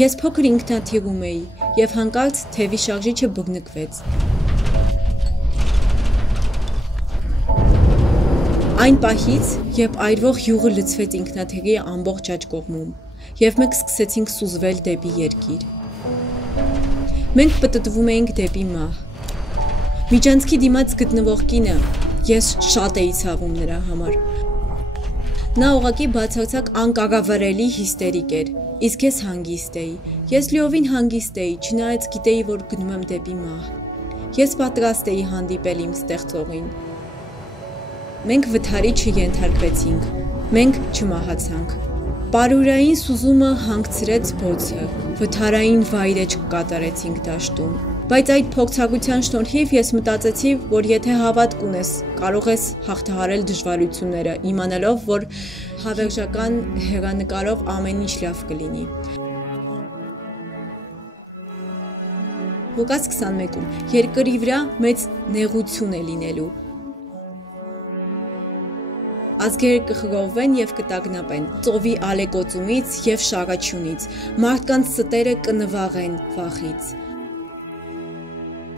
Ես փոքր ինքնաթիռում էի և հանկարծ թևի շարժիչը բռնկվեց։ Այն պահից, երբ այրվող յուղը լցվեց ինքնաթիռի ամբողջ աջ կողմում, և մենք սկսեցինք սուզվել դեպի երկիր։ Մենք պտտվում էինք դեպի մահ։ Միջանցքի դիմաց գտնվող կինը, ես շատ էի ցավում նրա համար։ Նա ուղղակի բացարձակ անկառավարելի հիստերիկ էր, իսկ ես հանգիստ էի։ Ես լիովին հանգիստ էի, չնայած գիտեի, որ գնում եմ դեպի մահ։ Ես պատրաստ էի հանդիպել իմ ստեղծողին։ Մենք վթարի չենթարկվեցինք, մենք չմահացանք։ Պարուրային սուզումը հանգցրեց բոցը, վթարային վայրեջք կատարեցինք դաշտում։ Բայց այդ փորձառության շնորհիվ ես մտածեցի, որ եթե հավատք ունես, կարող ես հաղթահարել դժվարությունները, իմանալով, որ հավերժական հեռանկարով ամեն ինչ լավ կլինի։ Ղուկաս 21-ում երկրի վրա մեծ նեղություն է լինելու։ Ազգերը կխռովվեն և կտագնապեն ծովի ալեկոծումից և շարաչյունից, մարդկանց ստերը կնվաղեն վախից։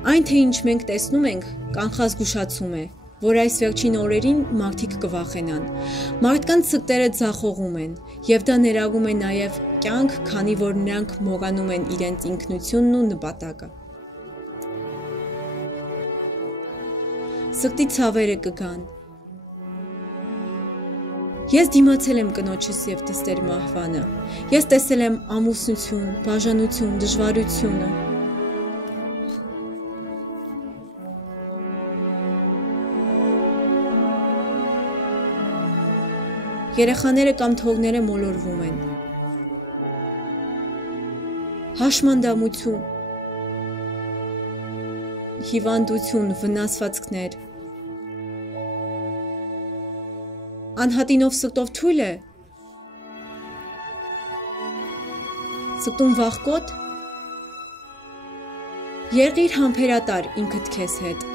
Այն, թե ինչ մենք տեսնում ենք, կանխազգուշացում է, որ այս վերջին օրերին մարդիկ կվախենան։ Մարդկանց սրտերը ձախողում են, և դա ներառում է նաև կյանք, քանի որ նրանք մոռանում են իրենց ինքնությունն ու նպատակը։ Սրտի ցավերը կգան։ Ես դիմացել եմ կնոջս և դստեր մահվանը։ Ես տեսել եմ ամուսնություն, բաժանություն, դժվարությունը։ Երեխաները կամ թոռները մոլորվում են։ Հաշմանդամություն, հիվանդություն, վնասվածքներ։ Անհատինով սրտով թույլ է։ Սրտում վախկոտ։ Եղիր համբերատար ինքդ քեզ հետ։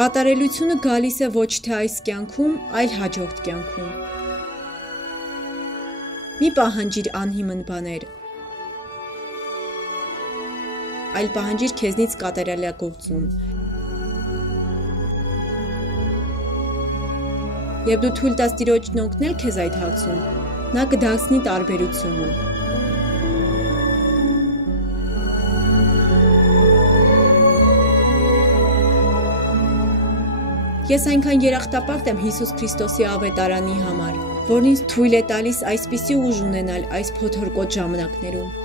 Կատարելությունը գալիս է ոչ թե այս կյանքում, այլ հաջորդ կյանքում։ Մի պահանջիր անհիմն բաներ, այլ պահանջիր քեզնից կատարելագործում։ Եվ դու թույլ տաս Տիրոջն օգնել քեզ այդ հարցում, նա կդարձնի տարբերությունը։ Ես այնքան երախտապարտ եմ Հիսուս Քրիստոսի ավետարանի համար, որն ինձ թույլ է տալիս այսպիսի ուժ ունենալ այս փոթորկոտ ժամանակներում։